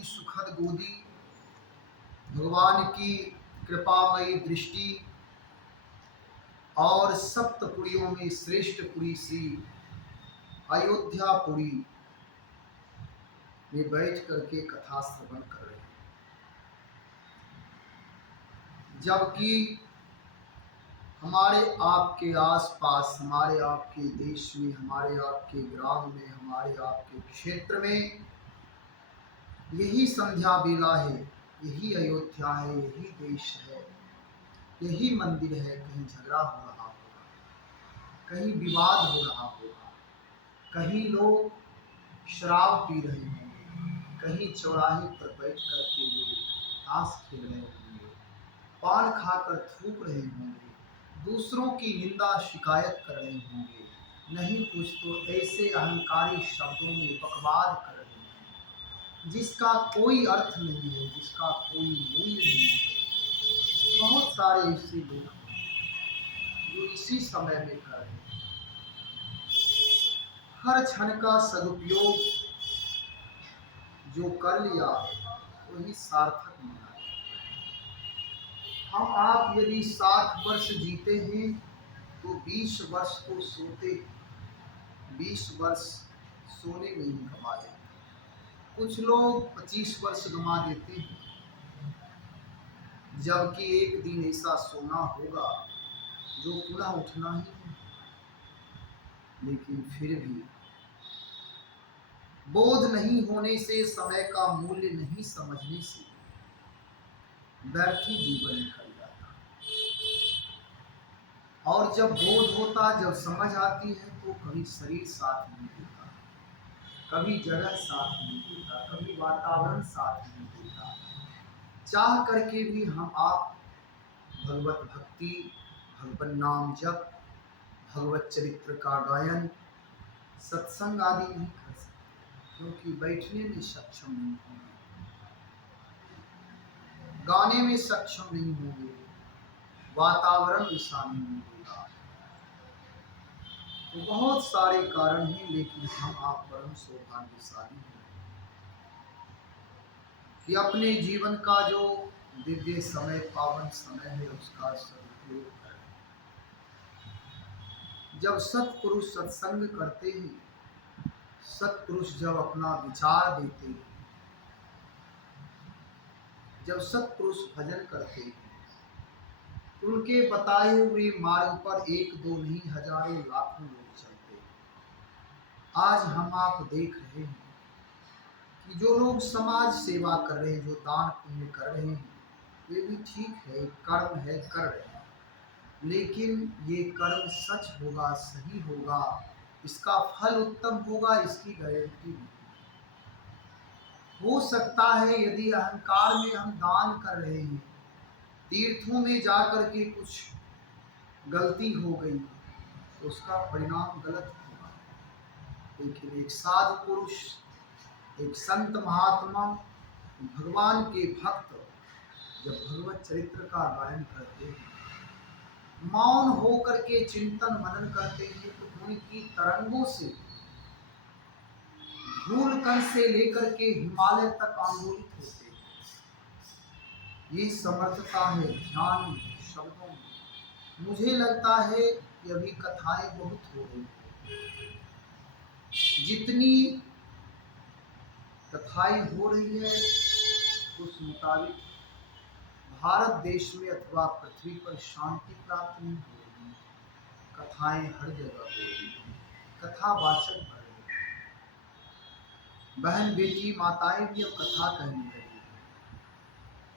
की सुखद गोदी, भगवान की कृपामयी दृष्टि और सप्तपुरियों में श्रेष्ठ पुरी श्री अयोध्यापुरी में बैठ करके कथा श्रवण कर रहे हैं। जबकि हमारे आपके आसपास, हमारे आपके देश में, हमारे आपके ग्राम में, हमारे आपके क्षेत्र में यही संध्या बेला है, यही अयोध्या है, यही देश है, यही मंदिर है। कहीं झगड़ा हो रहा होगा, कहीं विवाद हो रहा होगा, कहीं लोग शराब पी रहे होंगे, कहीं चौराहे पर बैठ करके लोग ताश खेल रहे होंगे, पान खाकर थूक रहे होंगे, दूसरों की निंदा शिकायत कर रहे होंगे, नहीं कुछ तो ऐसे अहंकारी शब्दों में बकवाद कर रहे हैं जिसका कोई अर्थ नहीं है, जिसका कोई मूल्य नहीं है। बहुत सारे ऐसे लोग हैं जो इसी समय में कर रहे हैं। हर क्षण का सदुपयोग जो कर लिया वही सार्थक माना। हम आप यदि 60 वर्ष जीते हैं तो 20 वर्ष को सोते, 20 वर्ष सोने में ही गंवा देते हैं। कुछ लोग 25 वर्ष गंवा देते हैं, जबकि एक दिन ऐसा सोना होगा जो पुनः उठना ही नहीं। लेकिन फिर भी बोध नहीं होने से, समय का मूल्य नहीं समझने से व्यर्थ ही जीवन निकल जाता। और जब बोध होता, जब समझ आती है तो कभी शरीर साथ नहीं देता, कभी जगह साथ नहीं देता, कभी वातावरण साथ नहीं देता। चाह करके भी हम आप भगवत भक्ति, भगवत नाम जप, भगवत चरित्र का गायन, सत्संग आदि नहीं कर सकते, क्योंकि बैठने में सक्षम नहीं होंगे, गाने में सक्षम नहीं होंगे, वातावरण ऐसा नहीं मिलेगा। तो बहुत सारे कारण हैं, लेकिन हम आप परम सौभाग्यशाली हैं कि अपने जीवन का जो दिव्य समय, पावन समय है, उसका सदुपयोग करें। जब सत्पुरुष सत्संग करते हैं, सत्पुरुष जब अपना विचार देते हैं, जब सत्पुरुष भजन करते हैं, तो उनके बताए हुए मार्ग पर एक दो नहीं, हजारों लाखों लोग चलते हैं। आज हम आप देख रहे हैं कि जो लोग समाज सेवा कर रहे हैं, जो दान पुण्य कर रहे हैं, ये भी ठीक है, कर्म है, कर रहे हैं। लेकिन ये कर्म सच होगा, सही होगा, इसका फल उत्तम होगा, इसकी गारंटी नहीं। हो सकता है यदि अहंकार में हम दान कर रहे हैं, तीर्थों में जाकर के कुछ गलती हो गई तो उसका परिणाम गलत होगा। लेकिन एक साधु पुरुष, एक संत महात्मा, भगवान के भक्त जब भगवत चरित्र का गायन करते हैं, मौन होकर के चिंतन मनन करते हैं, तो उनकी तरंगों से धूल कण से लेकर के हिमालय तक आंदोलित होते हैं। ये समर्थता है ध्यान शब्दों में। मुझे लगता है कि अभी कथाएं बहुत हो रही हैं। जितनी कथाएं हो रही है उस मुताबिक भारत देश में अथवा पृथ्वी पर शांति प्राप्त नहीं हो रही। कथाएं हर जगह हो रही हैं, कथावाचक बढ़ रहे हैं। बहन बेटी माताएं भी अब कथा कहने लगी हैं।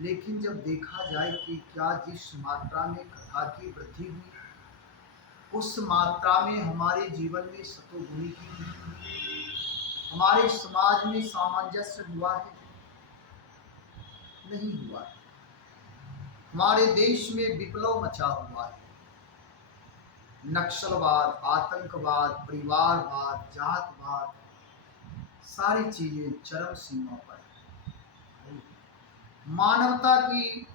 लेकिन जब देखा जाए कि क्या जिस मात्रा में कथा की वृद्धि हुई, उस मात्रा में हमारे जीवन में सतोगुणी की वृद्धि हुई, हमारे समाज में सामंजस्य हुआ है? नहीं हुआ है। हमारे देश में विप्लव मचा हुआ है। नक्सलवाद, आतंकवाद, परिवारवाद, जातवाद, सारी चीजें चरम सीमा पर है। मानवता की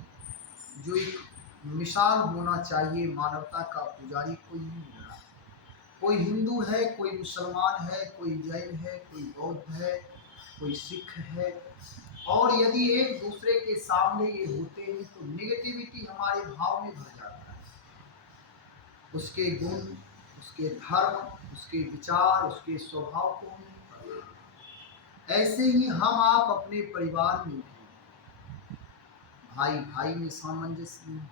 जो एक मिसाल होना चाहिए, मानवता का पुजारी कोई नहीं मिल रहा। कोई हिंदू है, कोई मुसलमान है, कोई जैन है, कोई बौद्ध है, कोई सिख है, और यदि एक दूसरे के सामने ये होते हैं तो नेगेटिविटी हमारे भाव में भर जाता है। उसके गुण, उसके धर्म, उसके विचार, उसके स्वभाव को हम नहीं पढ़ते। ऐसे ही हम आप अपने परिवार में भी भाई भाई में सामंजस्य नहीं,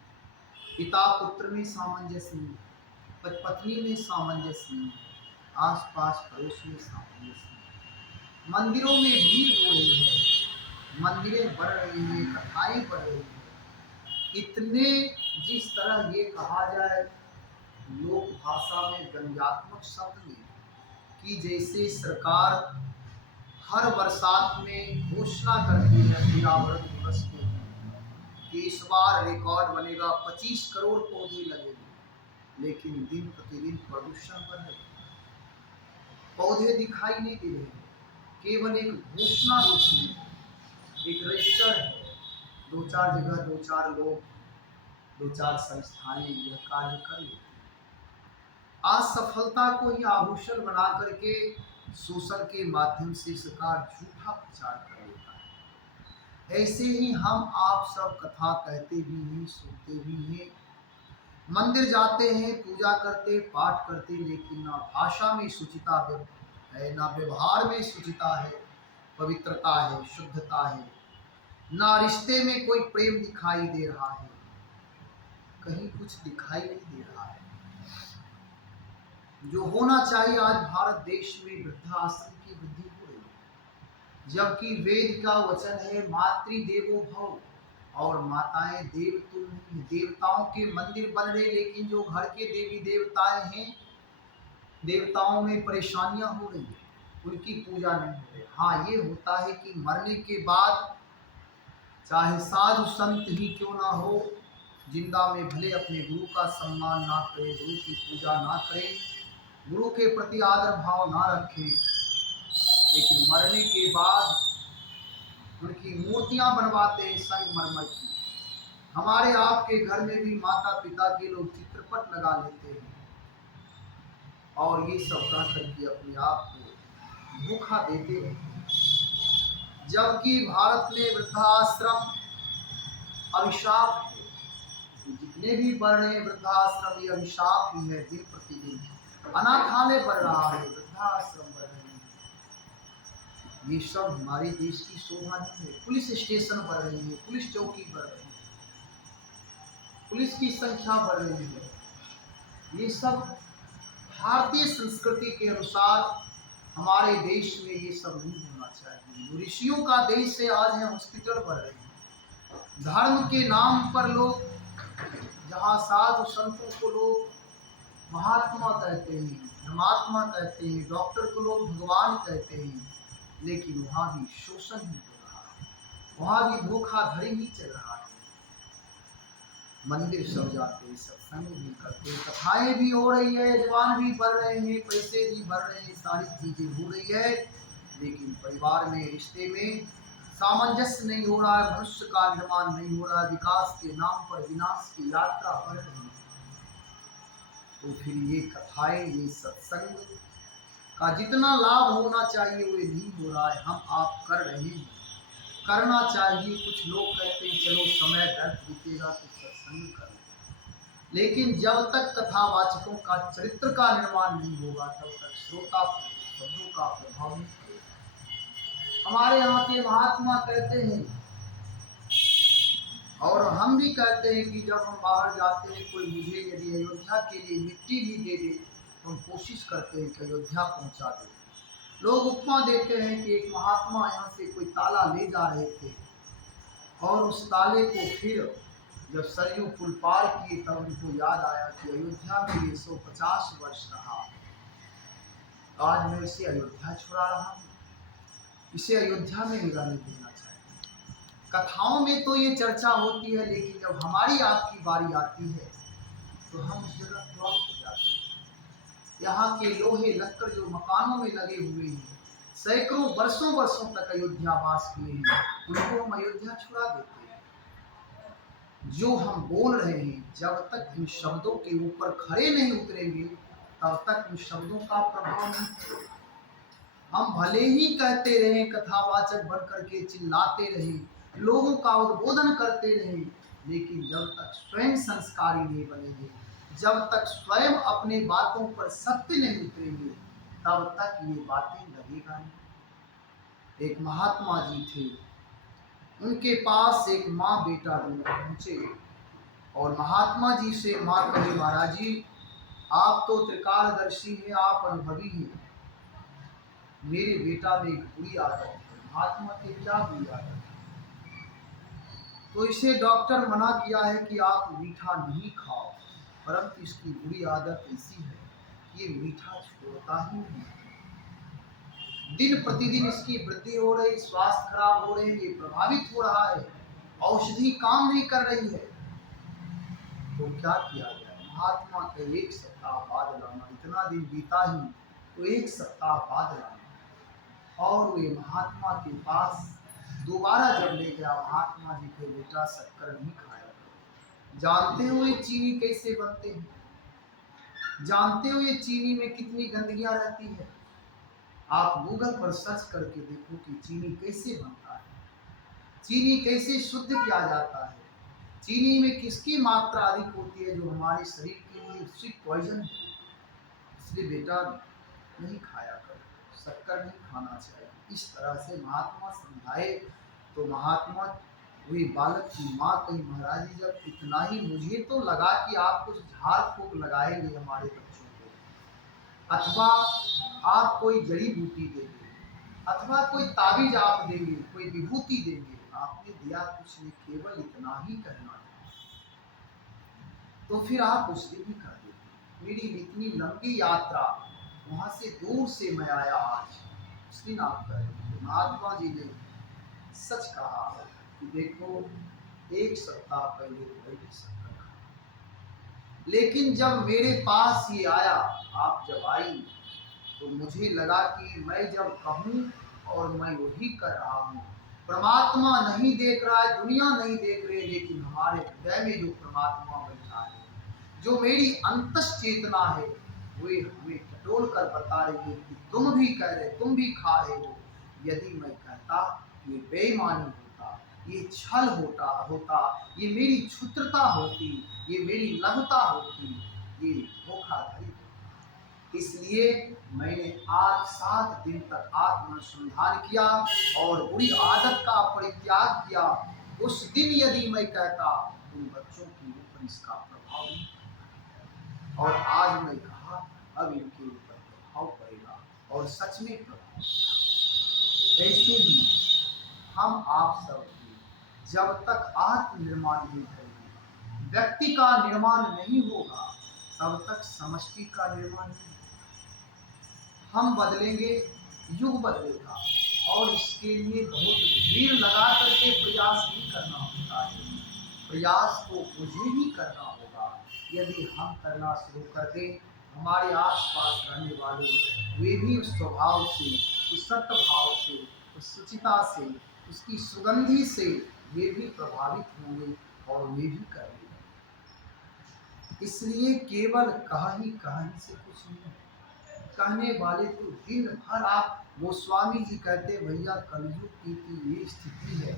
पिता पुत्र में सामंजस्य नहीं, पत्नी में सामंजस्य नहीं, आस पास पड़ोस में सामंजस्य नहीं। मंदिरों में भीड़ हो रही है, मंदिरें बढ़ रही हैं, कथाएं बढ़ रही हैं, इतने जिस तरह ये कहा जाए लोक भाषा में व्यंग्यात्मक शब्द में कि जैसे सरकार हर बरसात में घोषणा करती है पर्यावरण दिवस के कि इस बार रिकॉर्ड बनेगा, 25 करोड़ पौधे लगेंगे, लेकिन दिन प्रतिदिन प्रदूषण बढ़ रहा है, पौधे दिखाई नहीं दे रहे, केवल एक घोषणा रूप में एक रजिस्टर है। दो चार जगह दो चार लोग, दो चार संस्थाएं यह कार्य कर लेते हैं। आज सफलता को ही आभूषण बना करके सोशल के माध्यम से सरकार झूठा प्रचार कर लेता है। ऐसे ही हम आप सब कथा कहते भी हैं, सुनते भी हैं, मंदिर जाते हैं, पूजा करते, पाठ करते, लेकिन ना भाषा में शुचिता है, ना व्यवहार में शुचिता है, पवित्रता है, शुद्धता है, ना रिश्ते में कोई प्रेम दिखाई दे रहा है, कहीं कुछ दिखाई नहीं दे रहा है। जो होना चाहिए, आज भारत देश में वृद्धाश्रम की वृद्धि हो रही है, जबकि वेद का वचन है मातृदेवो भव, और माताएं देव तो नहीं, देवताओं के मंदिर बन रहे, लेकिन जो घर के देवी देवताएं हैं, देवताओं में परेशानियां हो रही है, उनकी पूजा नहीं हो रही। हाँ, ये होता है कि मरने के बाद चाहे साधु संत ही क्यों ना हो, जिंदा में भले अपने गुरु का सम्मान ना करें, गुरु की पूजा ना करें, गुरु के प्रति आदर भाव ना रखें, लेकिन मरने के बाद उनकी मूर्तियां बनवाते हैं संगमरमर की। हमारे आपके घर में भी माता पिता के लोग चित्रपट लगा लेते हैं और ये सब कह करके अपने आप को धोखा देते हैं, जबकि भारत में वृद्धाश्रम अभिशाप है। जितने भी बढ़ रहे हैं वृद्धाश्रम, ये अभिशाप ही है। दिन प्रतिदिन अनाथालय बढ़ रहा है, वृद्धाश्रम बढ़ रहे हैं, ये सब हमारे देश की शोभा नहीं है। पुलिस स्टेशन बढ़ रही है, पुलिस चौकी बढ़ रही है, पुलिस की संख्या बढ़ रही है, ये सब भारतीय संस्कृति के अनुसार हमारे देश में ये सब नहीं होना चाहिए। ऋषियों का देश है, आज है हॉस्पिटल बढ़ रहे हैं, धर्म के नाम पर लोग, जहाँ साधु संतों को लोग महात्मा कहते हैं, धर्मात्मा कहते हैं, डॉक्टर को लोग भगवान कहते हैं, लेकिन वहाँ भी शोषण ही हो रहा है, वहाँ भी धोखाधड़ी ही चल रहा है। मंदिर सब जाते हैं, सत्संग भी करते हैं, कथाएं भी हो रही है, जवान भी बढ़ रहे हैं, पैसे भी बढ़ रहे हैं, सारी चीजें हो रही है, लेकिन परिवार में, रिश्ते में सामंजस्य नहीं हो रहा है, मनुष्य का निर्माण नहीं हो रहा है, विकास के नाम पर विनाश की यात्रा बढ़ रही है। तो फिर ये कथाएं, ये सत्संग का जितना लाभ होना चाहिए वो नहीं हो रहा है, हम आप कर रहे हैं, करना चाहिए। कुछ लोग कहते हैं चलो समय व्यर्थ बीतेगा तो सत्संग कर, लेकिन जब तक कथावाचकों का चरित्र का निर्माण नहीं होगा तब तक श्रोता पर शब्दों का प्रभाव नहीं पड़ेगा। हमारे यहाँ के महात्मा कहते हैं और हम भी कहते हैं कि जब हम बाहर जाते हैं, कोई मुझे यदि अयोध्या के लिए मिट्टी भी दे दे तो हम कोशिश करते हैं कि अयोध्या पहुंचा दें। लोग उपमा देते हैं कि एक महात्मा यहाँ से कोई ताला ले जा रहे थे और उस ताले को फिर जब सरयू पुल पार किए तब उनको याद आया कि अयोध्या में ये 150 वर्ष रहा, आज मैं इसे अयोध्या छुड़ा रहा हूँ, इसे अयोध्या में मिलाने देना चाहिए। कथाओं में तो ये चर्चा होती है, लेकिन जब हमारी आपकी बारी आती है तो हम उस जगह क्रॉस हो जाते हैं। यहाँ के लोहे लक्कड़ जो मकानों में लगे हुए हैं, सैकड़ों वर्षों वर्षों तक अयोध्या वास किए हैं, उनको हम अयोध्या छुड़ा देते हैं। जो हम बोल रहे हैं, जब तक इन शब्दों के ऊपर खड़े नहीं उतरेंगे तब तक इन शब्दों का प्रभाव नहीं पड़ेगा। हम भले ही कहते रहें, कथावाचक बन करके चिल्लाते रहें, लोगों का उद्बोधन करते रहें, लेकिन जब तक स्वयं संस्कारी नहीं बनेंगे, जब तक स्वयं अपने बातों पर सत्य नहीं उतरेंगे, तब तक ये बातें लगेगा नहीं। एक महात्मा जी थे, उनके पास एक माँ बेटा दोनों पहुंचे और महात्मा जी से माँ कहे, महाराज जी आप तो त्रिकालदर्शी हैं, आप अनुभवी हैं, मेरे बेटा में एक बुरी आदत है। महात्मा की क्या बुरी आदत है? तो इसे डॉक्टर मना किया है कि आप मीठा नहीं खाओ, परंतु इसकी बुरी आदत ऐसी है कि ये मीठा छोड़ता ही नहीं। दिन प्रतिदिन इसकी वृद्धि हो रही, स्वास्थ्य खराब हो रहे, ये प्रभावित हो रहा है, औषधि काम नहीं कर रही है। तो क्या किया जाए? महात्मा के एक सप्ताह बाद लाना, इतना दिन बीता ही तो एक सप्ताह बाद लाना। और वे महात्मा के पास दोबारा जब ले गया, महात्मा जी के बेटा शक्कर नहीं खाया, जानते हो ये चीनी कैसे बनते हैं? जानते हो ये चीनी में कितनी गंदगियां रहती है? आप गूगल पर सर्च करके देखो कि चीनी कैसे बनता है, चीनी कैसे शुद्ध किया जाता है, चीनी में किसकी मात्रा अधिक होती है जो हमारे शरीर के लिए उससे पॉइजन है। इसलिए बेटा नहीं खाया करो, शक्कर नहीं खाना चाहिए। इस तरह से महात्मा समझाए तो महात्मा वही बालक की माँ कही, महाराज जी जब इतना ही, मुझे तो लगा कि आप कुछ झाड़ फूक लगाएंगे हमारे बच्चों को, अथवा आप कोई जड़ी बूटी देंगे, अथवा कोई ताबीज आप देंगे, कोई विभूति देंगे। आपने दिया कुछ नहीं, केवल इतना ही करना था, तो फिर आप उस दिन ही कर देते। मेरी इतनी लंबी यात्रा, वहां से दूर से मैं आया, आज उस दिन आप करें। महात्मा जी ने सच कहा कि देखो एक सप्ताह पहले तो मैं भी शक्कर खाया, लेकिन जब मेरे पास ये आया, आप जब आई, तो मुझे लगा कि मैं जब कहूँ और मैं वही कर रहा हूँ। परमात्मा नहीं देख रहा है, दुनिया नहीं देख रही, लेकिन हमारे हृदय में जो परमात्मा बैठा है, जो मेरी अंतस चेतना है, वे हमें टटोल कर बता रही है कि तुम भी कह रहे, तुम भी खा रहे हो। यदि मैं कहता ये बेईमानी होता, ये छल होता, ये मेरी क्षुद्रता होती, ये मेरी लघुता होती, ये धोखाधड़ी। इसलिए मैंने आज 7 दिन तक आत्मानुसंधान किया और बुरी आदत का परित्याग किया। उस दिन यदि मैं कहता, उन बच्चों के ऊपर इसका प्रभाव नहीं, और आज मैं कहा अब इनके ऊपर प्रभाव पड़ेगा, और सच में प्रभाव। ऐसे ही हम आप सब जब तक आत्मनिर्माण नहीं करेंगे, व्यक्ति का निर्माण नहीं होगा, तब तक समष्टि का निर्माण नहीं। हम बदलेंगे, युग बदलेगा, और इसके लिए बहुत भीड़ लगा करके प्रयास नहीं करना होता है। प्रयास को मुझे ही करना होगा। यदि हम करना शुरू कर दें, हमारे आसपास रहने वाले वे भी उस स्वभाव से, उस सत्य भाव से, उस सुचिता से, उसकी सुगंधी से वे भी प्रभावित होंगे और वे भी करेंगे। इसलिए केवल कहानी से कुछ नहीं, कहने वाले तो दिन भर। आप गोस्वामी जी कहते, भैया कलयुग की ये स्थिति है,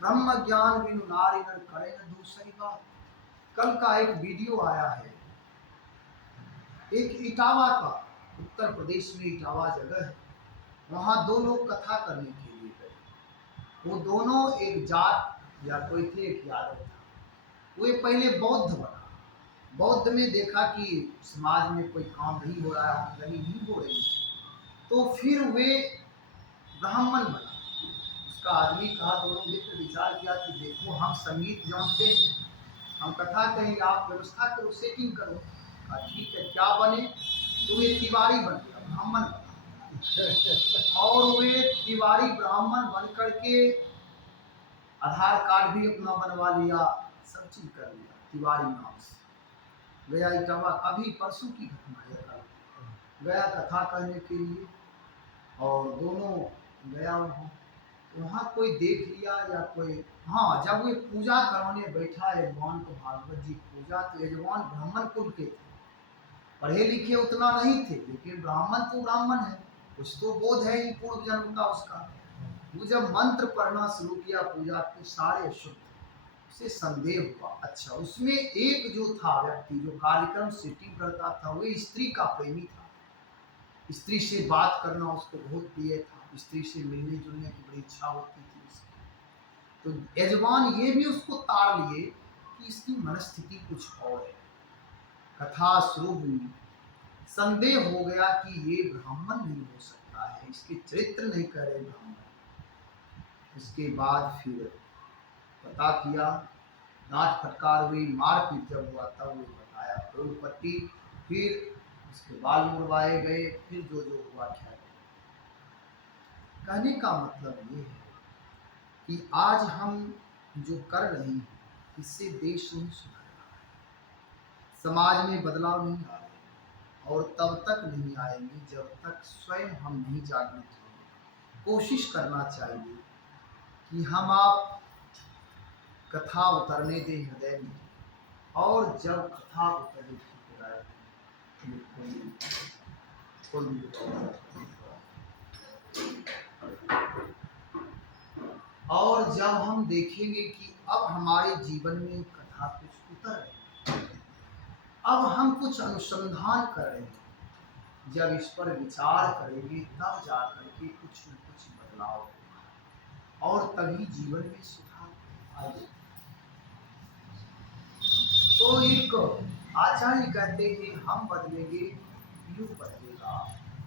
ब्रह्म ज्ञान बिनु नारी नर करे न दूसरी बात। कल का एक वीडियो आया है, एक इटावा का, उत्तर प्रदेश में इटावा जगह है, वहां 2 लोग कथा करने के लिए गए। वो दोनों एक जाट या कोई थे, एक यादव था। वे पहले बौद्ध बना, बौद्ध में देखा कि समाज में कोई काम नहीं हो रहा है, आमदनी नहीं हो रही, तो फिर वे ब्राह्मण बना। उसका आदमी कहा, दोनों मित्र विचार किया कि देखो हम संगीत जानते हैं, हम कथा कहेंगे, आप व्यवस्था करो, सेटिंग करो। कहा ठीक है, क्या बने? तो वे तिवारी बन गया, ब्राह्मण बना। और वे तिवारी ब्राह्मण बन करके आधार कार्ड भी अपना बनवा लिया, सब चीज कर लिया तिवारी नाम से। गया इटावा, अभी परसों की घटना है, गया कथा कहने के लिए, और दोनों गया वहाँ कोई देख लिया या कोई, हाँ, जब वे पूजा करवाने बैठा यजमान को, भागवत जी पूजा, तो यजमान ब्राह्मण कुल के थे, पढ़े लिखे उतना नहीं थे, लेकिन ब्राह्मण तो ब्राह्मण है। कुछ तो बोध है ही पूर्व जन्म का उसका। वो जब मंत्र पढ़ना शुरू किया पूजा के सारे अशुद्ध, उसे संदेह हुआ। अच्छा, उसमें एक जो था व्यक्ति जो कार्यक्रम सेटिंग करता था, वो स्त्री का प्रेमी था। स्त्री से बात करना उसको बहुत प्रिय था, स्त्री से मिलने जुलने की बड़ी इच्छा होती थी उसकी। तो यजमान ये भी उसको तार लिए कि इसकी मनस्थिति कुछ और है। कथा शुरू हुई, संदेह हो गया कि ये ब्राह्मण नहीं हो सकता है, इसके चरित्र नहीं कह रहे ब्राह्मण। इसके बाद फिर पता किया, डांट फटकार हुई, मारपीट जब हुआ तब वो बताया फूल पट्टी, फिर उसके बाल मुड़वाए गए, फिर जो जो हुआ क्या। कहने का मतलब ये है कि आज हम जो कर रहे हैं इससे देश नहीं सुधर रहा है, समाज में बदलाव नहीं आ रहे, और तब तक नहीं आएंगे जब तक स्वयं हम नहीं जागृत होंगे। कोशिश करना चाहिए कि हम आप कथा उतरने दें हृदय में, और जब कथा उतरे और जब हम देखेंगे कि अब हमारे जीवन में कथा कुछ उतर है, अब हम कुछ अनुसंधान कर रहे हैं, जब इस पर विचार करेंगे तब जाकर के कुछ न कुछ बदलाव होगा और तभी जीवन में सुधार आएगा। तो एक आचार्य कहते हैं हम बदलेंगे युग बदलेगा,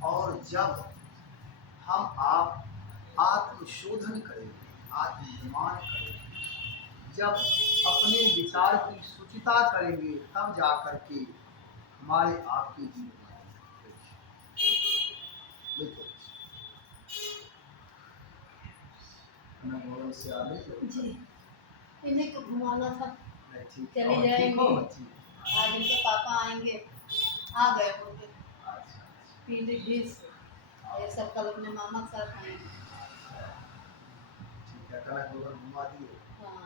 और जब हम आप आत्मशोधन करेंगे, आत्मनिर्माण करेंगे, जब अपने विचार की सुचिता करेंगे तब जाकर के हमारे आपके जीवन में देखो से आगे जी, इन्हें को घुमाना था, ठीक चले है, जाएंगे। ठीक आज इनके पापा आएंगे, आ गए होंगे है। अच्छा, पीलीभीत से, ये सब कल अपने मामा के साथ आएंगे। ठीक है, कनक भवन घुमा दिए। हाँ।